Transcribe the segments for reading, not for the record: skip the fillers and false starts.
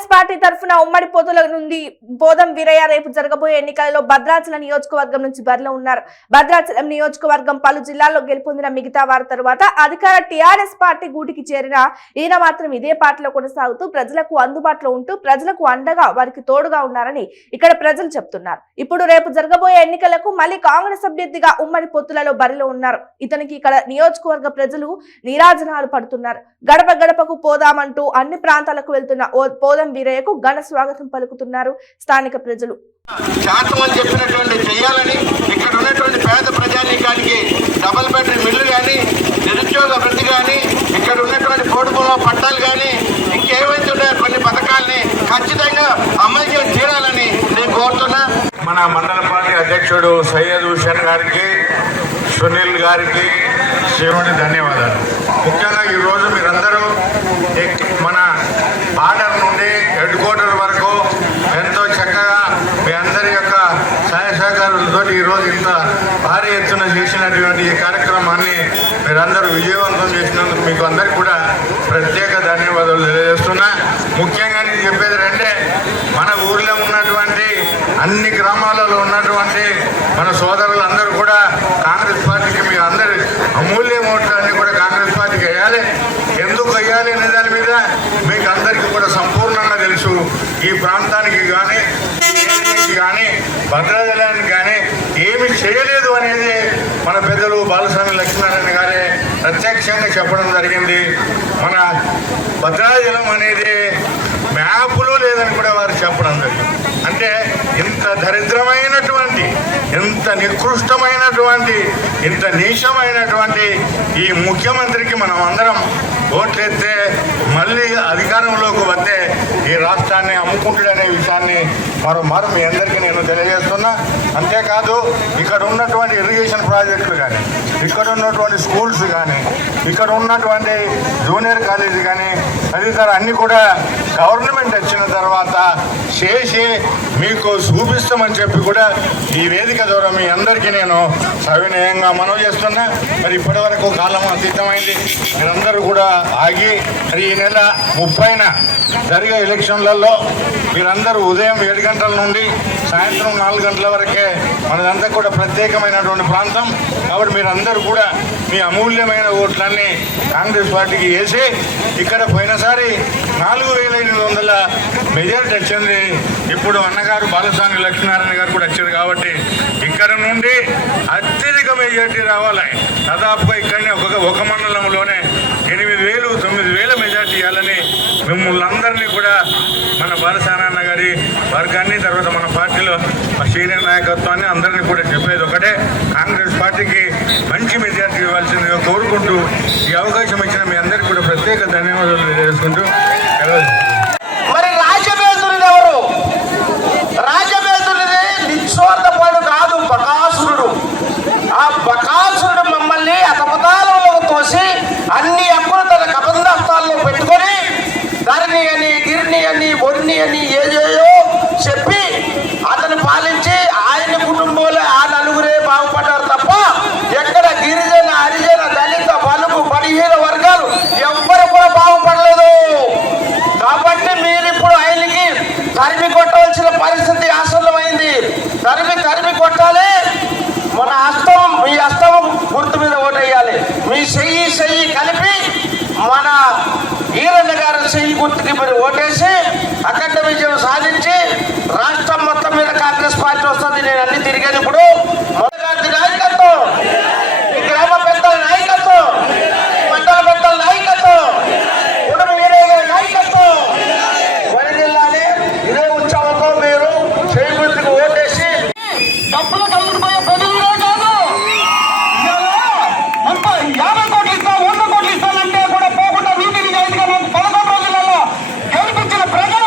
Congress party తరఫున ఉమ్మడి పొత్తుల నుండి బోధం వీరయ్య రేపు జరగబోయే ఎన్నికలలో భద్రాచలం నియోజకవర్గం నుంచి బరిలో ఉన్నారు. భద్రాచలం నియోజకవర్గం పలు జిల్లాల్లో గెలుపొందిన మిగతా వారి తరువాత అధికార టీఆర్ఎస్ పార్టీ గూటికి చేరిన ఈయన మాత్రం ఇదే పార్టీలో కొనసాగుతూ ప్రజలకు అందుబాటులో ఉంటూ ప్రజలకు అండగా వారికి తోడుగా ఉన్నారని ఇక్కడ ప్రజలు చెప్తున్నారు. ఇప్పుడు రేపు జరగబోయే ఎన్నికలకు మళ్ళీ కాంగ్రెస్ అభ్యర్థిగా ఉమ్మడి పొత్తులలో బరిలో ఉన్నారు. ఇతనికి ఇక్కడ నియోజకవర్గ ప్రజలు నీరాజనాలు పడుతున్నారు. గడప గడపకు పోదామంటూ అన్ని ప్రాంతాలకు వెళ్తున్న బోధం వీరయ్యకు ఘన స్వాగతం పలుకుతున్నారు స్థానిక ప్రజలు. శాస్త్రం చెప్పినటువంటి చేయాలని ఇక్కడ ఉన్నటువంటి పేద ప్రజానీకానికి డబుల్ బెడ్రూమ్ ఇల్లు కానీ, నిరుద్యోగ వృత్తి కానీ, ఇక్కడ ఉన్నటువంటి పోటుకుల పట్టాలు కానీ, ఇంకేమైతే ఉన్నాయో కొన్ని పథకాలని ఖచ్చితంగా అమలు చేసి తీరాలని నేను కోరుతున్నా. మన మండల పార్టీ అధ్యక్షుడు సయ్యద్ హుసేన్ గారికి, సునీల్ గారికి శివుని ధన్యవాదాలు. ముఖ్యంగా ఈరోజు మీరందరూ మన ఆర్డర్ నుండి హెడ్ క్వార్టర్ వరకు ఎంతో చక్కగా మీ అందరి యొక్క సహాయ సహకారాలతో ఈరోజు ఇంత భారీ ఎత్తున చేసినటువంటి ఈ కార్యక్రమాన్ని మీరందరూ విజయవంతం చేసినందుకు మీకు అందరికీ కూడా ప్రత్యేక ధన్యవాదాలు తెలియజేస్తున్నా. ముఖ్యంగా నేను చెప్పేది అంటే మన ఊర్లో ఉన్నటువంటి అన్ని గ్రామాలలో ఉన్నటువంటి మన సోదరులందరూ కూడా కాంగ్రెస్ పార్టీకి మీ అందరి అమూల్య ఓట్లన్నీ కూడా కాంగ్రెస్ పార్టీకి వేయాలి. ఎందుకు వేయాలి అనే దాని మీద మీకు అందరికీ కూడా సంపూర్ణంగా తెలుసు. ఈ ప్రాంతానికి కానీ, కానీ భద్రాచలానికి కానీ ఏమి చేయలేదు అనేది మన పెద్దలు బాలస్వామి లక్ష్మీనారాయణ గారే ప్రత్యక్షంగా చెప్పడం జరిగింది. మన భద్రాచలం అనేది మ్యాప్లో లేదని కూడా వారు చెప్పడం జరిగింది. అంటే ఇంత దరిద్రమైనటువంటి, ఇంత నికృష్టమైనటువంటి, ఇంత నీచమైనటువంటి ఈ ముఖ్యమంత్రికి మనం అందరం ఓట్లెత్తే మళ్ళీ అధికారంలోకి వస్తే ఈ రాష్ట్రాన్ని అమ్ముకుంటాడనే విషయాన్ని మరోమారు మీ అందరికీ నేను తెలియజేస్తున్నా. అంతేకాదు ఇక్కడ ఉన్నటువంటి ఇరిగేషన్ ప్రాజెక్టులు కానీ, ఇక్కడ ఉన్నటువంటి స్కూల్స్ కానీ, ఇక్కడ ఉన్నటువంటి జూనియర్ కాలేజీ కానీ తదితర అన్నీ కూడా గవర్నమెంట్ వచ్చిన తర్వాత చేసి మీకు చూపిస్తామని చెప్పి కూడా ఈ వేదిక ద్వారా మీ అందరికీ నేను సవినయంగా మనవి చేస్తున్నా. మరి ఇప్పటి వరకు కాలం అతీతమైంది. మీరందరూ కూడా ఆగి మరి ఈ నెల 30న జరిగే ఎలక్షన్లలో మీరందరూ ఉదయం 7 గంటల నుండి సాయంత్రం 4 గంటల వరకే మనదంతా కూడా ప్రత్యేకమైనటువంటి ప్రాంతం. కాబట్టి మీరందరూ కూడా మీ అమూల్యమైన ఓట్లన్నీ కాంగ్రెస్ పార్టీకి వేసి ఇక్కడ పోయినసారి 4,500 మెజారిటీ వచ్చింది. ఇప్పుడు అన్నగారు బాలస్వామి లక్ష్మీనారాయణ గారు కూడా వచ్చారు. కాబట్టి ఇక్కడ నుండి అత్యధిక మెజారిటీ రావాలి. దాదాపుగా ఇక్కడనే ఒక మండలంలోనే 8,000, 9,000 మెజారిటీ ఇవ్వాలని మిమ్మల్ని అందరినీ కూడా మన బాలస్వామి గారి వర్గాన్ని, తర్వాత మన పార్టీలో సీనియర్ నాయకత్వాన్ని అందరినీ కూడా చెప్పేది ఒకటే, కాంగ్రెస్ పార్టీకి మంచి మెజారిటీ ఇవ్వాల్సిందిగా కోరుకుంటూ ఈ అవకాశం ఇచ్చిన మీ అందరికీ కూడా ప్రత్యేక ధన్యవాదాలు తెలియజేసుకుంటూ మరి రాజమేధుడు ఎవరు? రాజమేధుడిది నిస్వార్థపడు కాదు, బకాసురుడు. ఆ బకాసురుడు మమ్మల్ని అతపతాలంలోకి తోసి అన్ని హక్కులు తన కబంధస్తాల్లో పెట్టుకొని ధరణి అని, గిరిని అని, బొరిని అని ఏదేయో చెప్పి అతను పాలించి ఆయన కుటుంబంలో ఆ నలుగురే బాగుపడ్డారు తప్ప ఎక్కడ గిరిజన, హరిజన, దళిత, బలుగు, బలహీన వర్గాలు ఎవ్వరు కూడా బాగుపడలేదు. కాబట్టి మీరు ఇప్పుడు ఆయనకి తరిమి కొట్టవలసిన పరిస్థితి ఆసన్నమైంది. తరిమి కొట్టాలి. మన హస్తం, మీ హస్తం గుర్తు మీద ఓటేయాలి. మీ చెయ్యి కలిపి మన ఈరన్న గారి చెయ్యి గుర్తుకి మరి ఓటేసి అఖండ విజయం సాధించి రాష్ట్రం మొత్తం మీద కాంగ్రెస్ పార్టీ వస్తుంది. నేను అన్ని తిరిగాను. ఇప్పుడు మొదటి నాయకత్వం, ఈ గ్రామ పెద్దల నాయకత్వం, మండల పెద్దల నాయకత్వం, ఉడుపు వీరయ్య గారి నాయకత్వం వరిదిల్లాలి. ఇదే ఉత్సవంతో మీరు చెయ్యి గుర్తుకు ఓటేసి డబ్బులు కలుగుపోయే ప్రజలు కాదు. 50 కోట్లు ఇస్తా, 100 కోట్లు ఇస్తానంటే కూడా పోకుండా నీతి నిజాయితీగా 11 రోజులలో గెలిపించిన ప్రజలు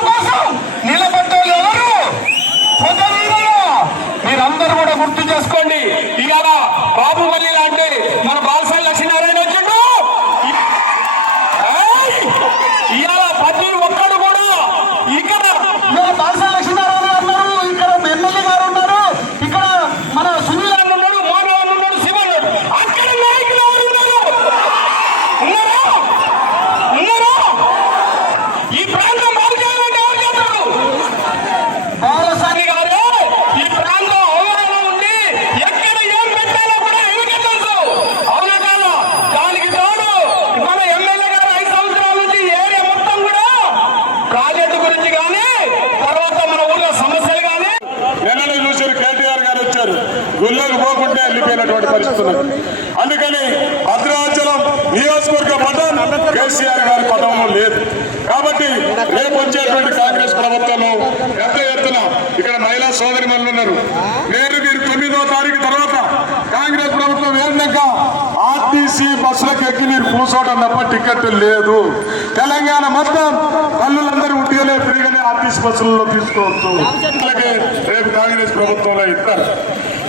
ఉన్నటువంటి పరిస్థితి ఉన్నది. అందుకని భద్రాచలం నియోజకవర్గ పదం కేసీఆర్ గారి పదంలో లేదు. కాబట్టి రేపు వచ్చేటువంటి కాంగ్రెస్ ప్రభుత్వంలో పెద్ద ఎత్తున ఇక్కడ మహిళా సోదరి మనులు ఉన్నారు. మీరు 9వ తారీఖు తర్వాత కాంగ్రెస్ ప్రభుత్వం ఏరినాక ఆర్టీసీ బస్సులకు ఎక్కి మీరు కూర్చోవడం తప్ప టికెట్ లేదు. తెలంగాణ మొత్తం పనులందరూ ఉట్టిగానే ఫ్రీగానే ఆర్టీసీ బస్సులలో తీసుకోవచ్చు. అలాగే రేపు కాంగ్రెస్ ప్రభుత్వంలో ఇస్తారు.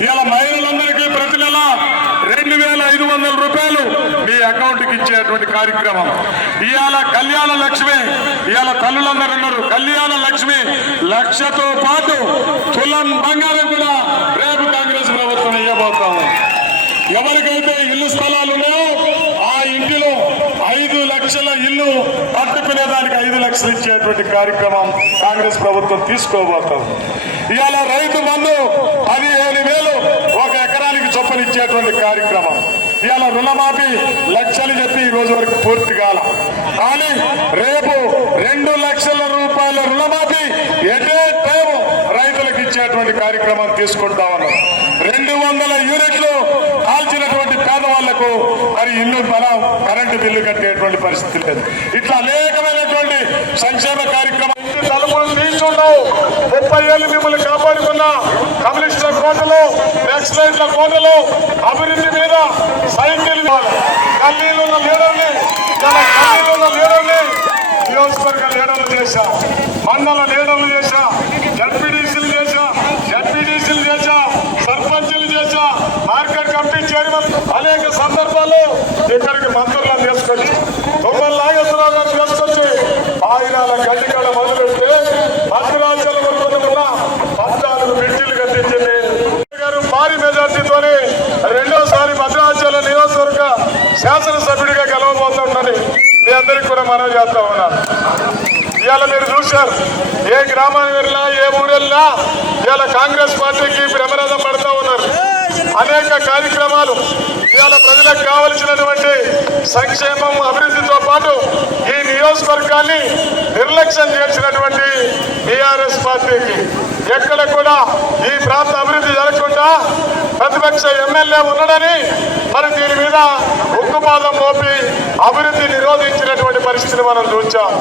ఇవాళ మహిళలందరికీ ప్రతి నెల 2,500 రూపాయలు మీ అకౌంట్కి ఇచ్చేటువంటి కార్యక్రమం. ఇవాళ కళ్యాణ లక్ష్మి, ఇవాళ తల్లులందరూ ఉన్నారు. కళ్యాణ లక్ష్మి 1,00,000తో పాటు తులం బంగారం కూడా రేపు కాంగ్రెస్ ప్రభుత్వం ఇవ్వబోతాము. ఎవరికైతే ఇల్లు స్థలాలు ఉన్నాయో ఆ ఇంటిలో 5 లక్షల ఇల్లు పట్టుకునేదానికి 5 లక్షలు ఇచ్చేటువంటి కార్యక్రమం కాంగ్రెస్ ప్రభుత్వం తీసుకోబోతాం. ఇవాళ రైతు బంధు 15,000 ఒక ఎకరానికి చొప్పున ఇచ్చేటువంటి కార్యక్రమం. ఇవాళ రుణమాఫీ లక్షలు చెప్పి ఈ రోజు వరకు పూర్తి కాల. కానీ రేపు 2 లక్షల రూపాయల రుణమాఫీ ఎటే టైం రైతులకు ఇచ్చేటువంటి కార్యక్రమం తీసుకుంటా ఉన్నాం. 200 యూనిట్లు కాల్చినటువంటి పేదవాళ్లకు మరి ఇల్లు మనం కరెంటు బిల్లు కట్టేటువంటి పరిస్థితి లేదు. ఇట్లా అనేకమైనటువంటి సంక్షేమ కార్యక్రమం తలుపులు తీసుకుంటావు. 30 ఏళ్ళు మిమ్మల్ని కాపాడుకున్న కమ్యూనిస్టుల కోటలో, నక్సలైట్ల కోటలో అభివృద్ధి మీద సైకిల్ గల్లీలున్న లీడర్ని నియోజకవర్గ లీడర్లు చేశా, మండల లీడర్లు చేశా, జడ్పీటీసీలు చేశా, సర్పంచులు చేశా, మార్కెట్ కమిటీ చైర్మన్ అనేక సందర్భాల్లో ఇక్కడికి మంత్రులను తీసుకొచ్చి తొమ్మల నాగేశ్వరరావు గారు తీసుకొచ్చి ఆయినాల గడ్డికాడ మొదలుపెడితే భద్రాచలం వరకు ఉన్న 14 బ్రిడ్జిలు కట్టించింది గారు. భారీ మెజార్టీతోనే 2వసారి భద్రాచలం నియోజకవర్గ శాసనసభ్యుడిగా గెలవబోతుందని మీ అందరికీ కూడా మనవి చేస్తా ఉన్నాను. ఇవాళ మీరు చూశారు, ఏ గ్రామానికి వెళ్ళినా ఏ ఊరు వెళ్ళినా ఇవాళ కాంగ్రెస్ పార్టీకి బ్రహ్మరథం పడుతూ ఉన్నారు. అనేక కార్యక్రమాలు ఇవాళ ప్రజలకు కావలసినటువంటి సంక్షేమం అభివృద్ధితో పాటు ఈ నియోజకవర్గాన్ని నిర్లక్ష్యం చేసినటువంటి టీఆర్ఎస్ పార్టీకి ఎక్కడ కూడా ఈ ప్రాంత అభివృద్ధి జరగకుండా ప్రతిపక్ష ఎమ్మెల్యే ఉన్నాడని మరి దీని మీద ఉక్కుపాదం మోపి అభివృద్ధి నిరోధించినటువంటి పరిస్థితిని మనం చూచాం.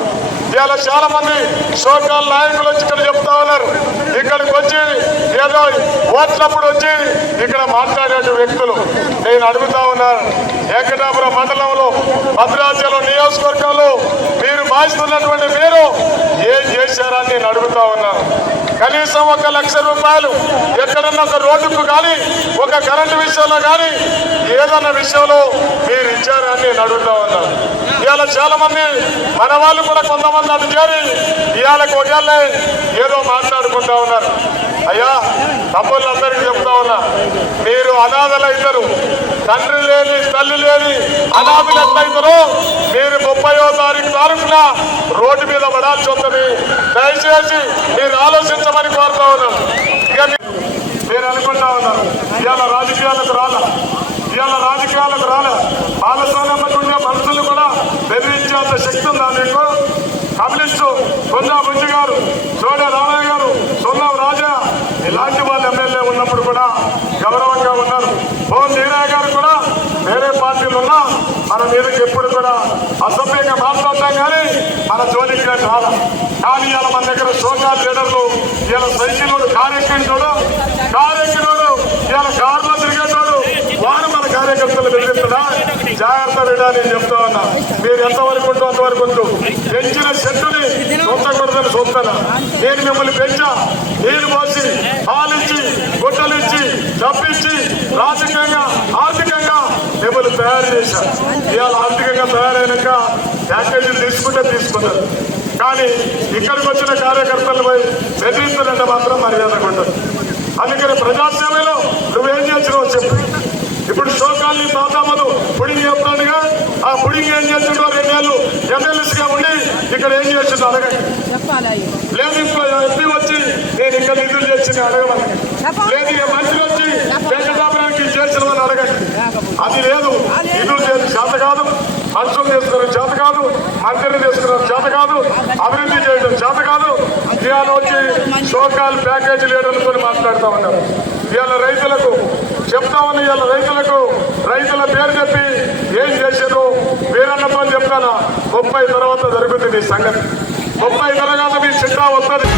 ఇవాళ చాలా మంది సోకాల్ నాయకులు వచ్చి ఇక్కడ చెప్తా ఉన్నారు. ఇక్కడికి వచ్చి ఏదో ఓట్లప్పుడు వచ్చి ఇక్కడ మాట్లాడే వ్యక్తులు నేను అడుగుతా ఉన్నాను. వెంకటాపురం మండలంలో భద్రాచలం నియోజకవర్గంలో మీరు భావిస్తున్నటువంటి మీరు ఏం చేశారని నేను అడుగుతా ఉన్నాను. కనీసం 1,00,000 రూపాయలు ఎక్కడన్నా ఒక రోడ్డుకు కానీ ఒక కరెంటు విషయంలో కానీ ఏదన్నా విషయంలో మీరు ఇచ్చారని నేను అడుగుతా ఉన్నాను. ఇవాళ చాలా మంది మన వాళ్ళు కూడా కొంతమంది అటు చేరి ఇవాళకి ఒకళ్ళే ఏదో మాట్లాడుకుంటా ఉన్నారు. అయ్యా తమ్ముళ్ళందరికీ చెప్తా ఉన్నా, మీరు అనాథలు అవుతారు. తండ్రి లేని తల్లి లేని అనాథలు ఎట్లయితారో మీరు 30వ తారీఖున రోడ్డు మీద పడాల్సి ఉంటుంది. దయచేసి మీరు ఆలోచించమని కోరుతా ఉన్నాను. ఇక మీరు అనుకుంటా ఉన్నారు ఇవాళ రాజకీయాలకు రాలే బాలస్వామ్యం ఉండే మనుషులు కూడా బెదిరించేంత శక్తి ఉందా మీకు? కమ్యూనిస్టు కొండా బుజ్జి గారు, సోడే రామయ్య గారు, సొన్నం రాజా ఇలాంటి వాళ్ళు ఎమ్మెల్యే ఉన్నప్పుడు కూడా గౌరవంగా ఉన్నారు. భువన్ నీరయ్య గారు కూడా వేరే పార్టీలు ఉన్నా మన మీదకి ఎప్పుడు కూడా అసభ్యంగా మాట్లాడతాం కానీ మన జోలికి రాల. కానీ ఇవాళ మన దగ్గర సోషల్ లీడర్లు ఇవాళ సైకిల్ కారెక్కినోడు ఇవాళ కారులో తిరిగేటోడు వారు మన కార్యకర్తలు బెదిరిస్తున్నా జాగ్రత్త విడా నేను చెప్తా ఉన్నా. మీరు ఎంతవరకు ఉంటూ అంతవరకు ఉంటూ పెంచిన చెట్టుని సొంతకూడదని చూస్తాను. నేను మిమ్మల్ని పెంచా, నీళ్ళు పోసి పాలిచ్చి గుట్టలు ఇచ్చి డబ్బిచ్చి రాజకీయంగా ఆర్థికంగా మిమ్మల్ని తయారు చేశాను. ఇవాళ ఆర్థికంగా తయారైనాక ప్యాకేజీలు తీసుకున్నారు. కానీ ఇక్కడికి వచ్చిన కార్యకర్తలు పోయి బెదిరిస్తున్నట్టు మాత్రం మర్యాద ఉండదు. అందుకని ప్రజాసేవలో నువ్వేం చేసినావు చెప్పు. ఇప్పుడు షోకాల్ని తాతామను పుడింగ్ చెప్తాడుగా, ఆ పుడింగ్ ఏం చేస్తుండో 2 ఏళ్ళు ఎమ్మెల్యేస్గా ఉండి ఇక్కడ ఏం చేస్తుండో అడగండి. లేదు ఇంట్లో ఎంపీ వచ్చి నేను ఇక్కడ నిధులు చేసింది అడగమని, లేదు ఇక మంత్రి వచ్చి వెంకటాపురానికి చేసిన అడగండి. అది లేదు. నిధులు చేసి చేత కాదు, మనుషులు తీసుకున్న చేత కాదు, మంత్రిని తీసుకున్న చేత కాదు, అభివృద్ధి చేయడం చేత కాదు. ఇవాళ వచ్చి షోకాల్ ప్యాకేజీ లీడర్లతో మాట్లాడుతూ ఉన్నారు. ఇవాళ రైతులకు చెప్తామని ఇవాళ రైతుల పేరు చెప్పి ఏం చేశారు వీరన్నతో చెప్తాను 30 తర్వాత జరుగుతుంది మీ సంగతి 30 తర్వాత మీ చిట్టా వస్తుంది.